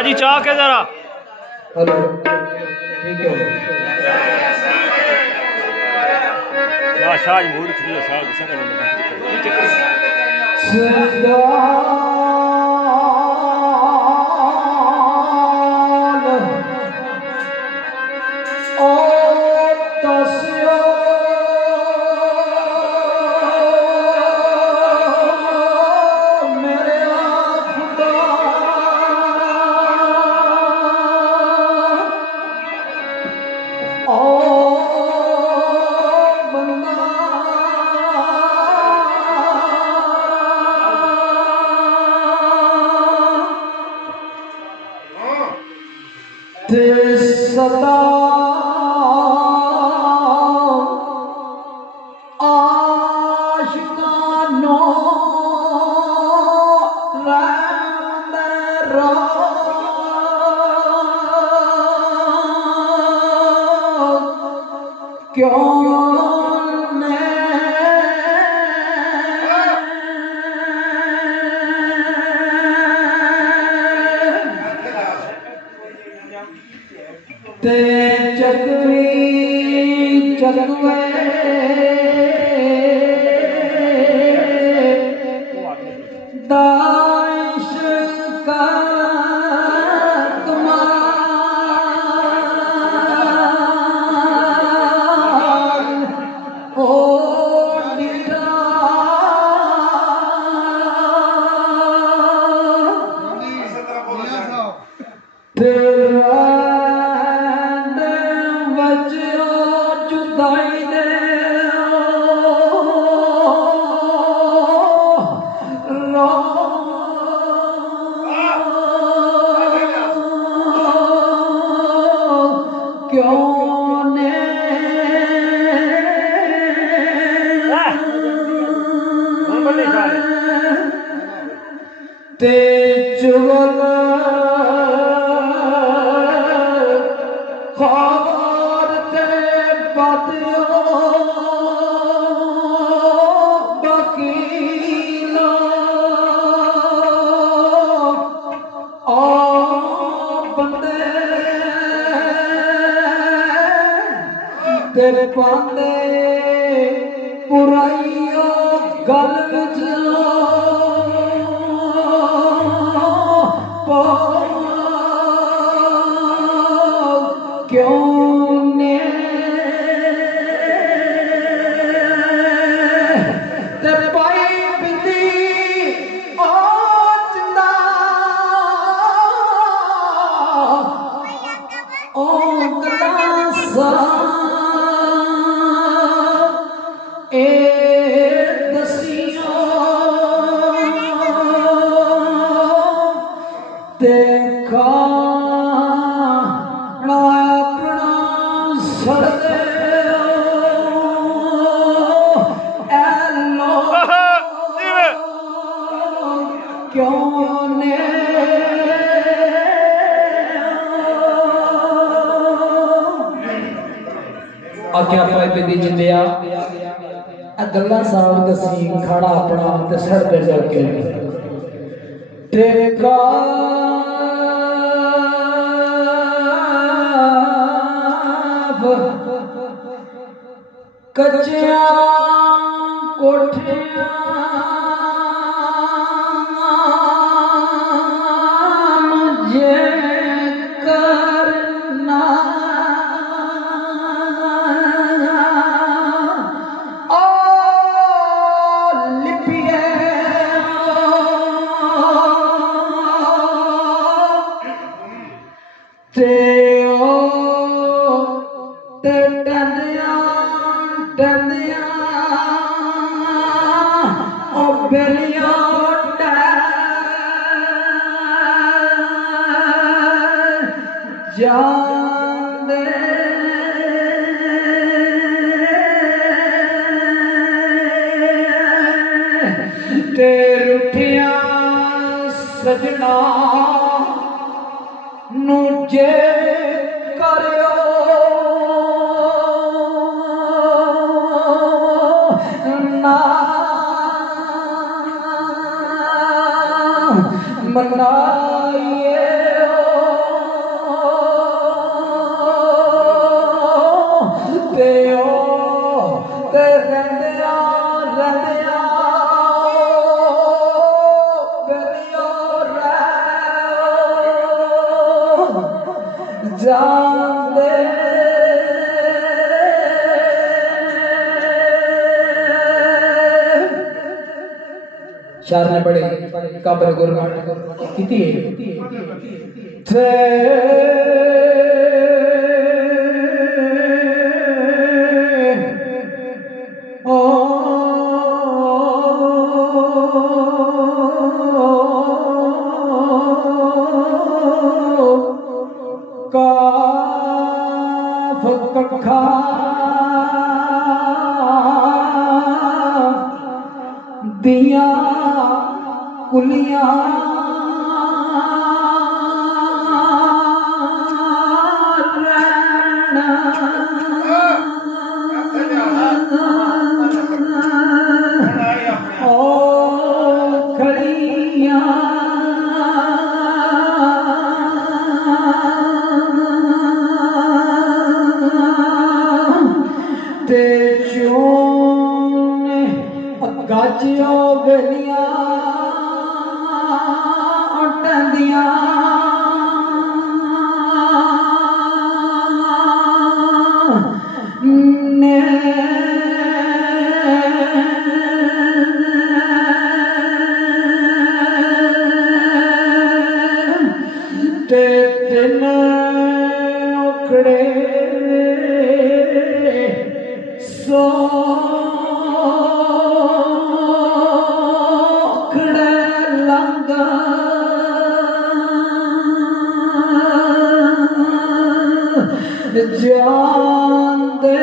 शाहजी चाह के जरा हेलो ठीक है शाहज मूड थी शाह सदा आशिकानो रंदरो क्यों ते चकवी चकवे दाइश का कमाल ओ निरा तेरा ते चुगल खार ते बातियों बकीला आ बंदे तेरे पांदे बुराइयों गल विच क्यों ने ते पाई बिंदी ओ जिंदा ओ गलासा ए दसियो देखा क्यों ने आख्या पाई बिंदी जिंदिया गल्ला साहब दसी खड़ा अपना ते सर पे जाके टेका कच्चिया कोठिया रुठिया सजना नूजे करो ना मनाइए जाते शार ने पढ़े काबर गुरबाणी किती थे काफ कखा दिया कुलिया गाजियो बेलिया टंदिया ने ते दिन उखड़े सो जान दे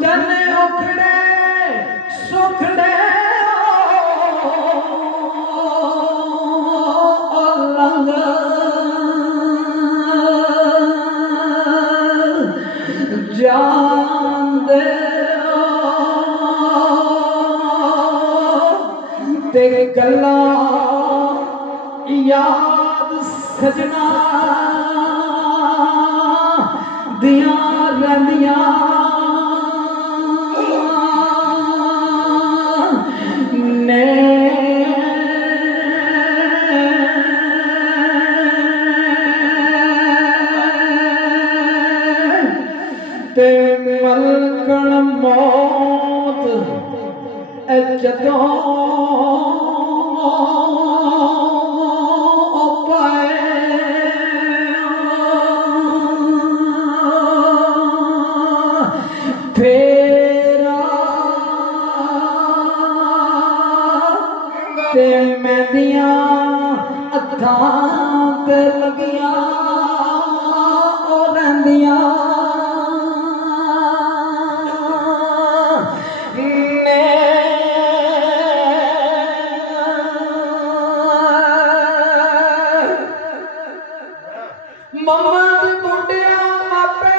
तने उखड़े सुखड़े लंग जान दे ते गल्ला याद सजना दिया रंदिया ने ते मलकण मौत जदों ते मेंदिया अथां ते लगिया और रंदिया मम्मा दी बुढ़िया मापे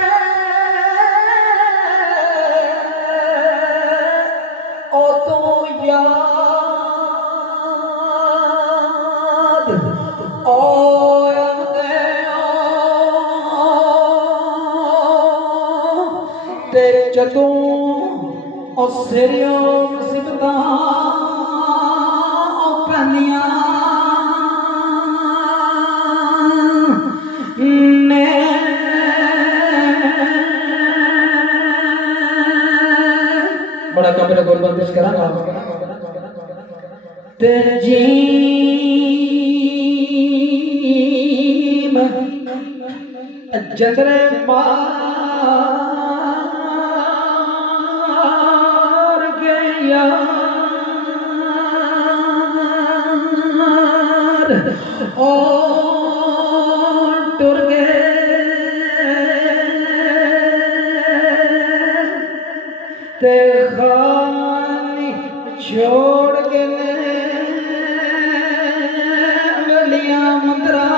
ओ तो याद ओ ते जदों ओ सिरियों मुसीबतां ओ पैंदियां बड़ा कमरे गोल बंदिश करा ते जीम जतरे मार गया ओ टुर गए ते खाली छोड़ के गलियां मंदरा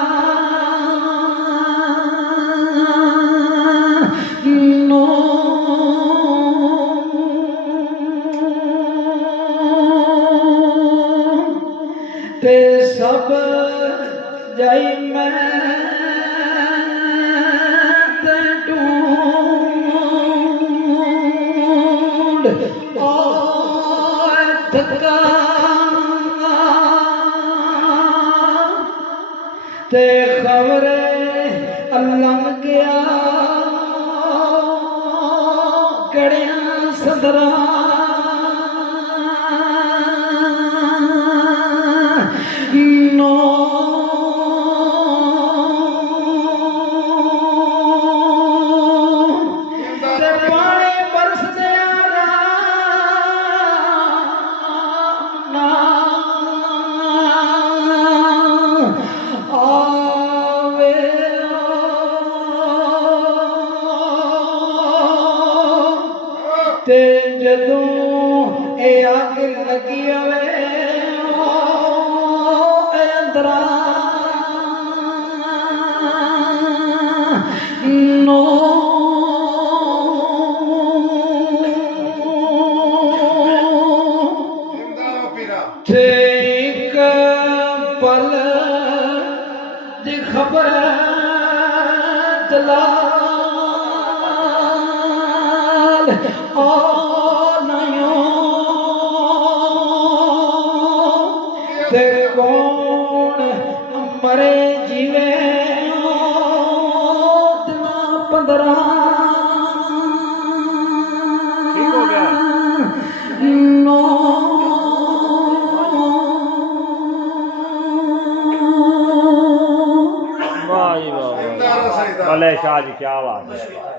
नो ते सब जाई मैं ते ढूंढ ओ धक्का ते खबरे लंघ गया गड़िया सदरा नो ते पानी बरस दिया ना आवे ते जदों ए अग लगी आवे अंदरा नो ठीक पल दी खबर जलाल ओ नयो ते कौन मरे जीवे दिना 15 ठीक हो गया। नो वाह जी वाह, भले शाह जी क्या बात है।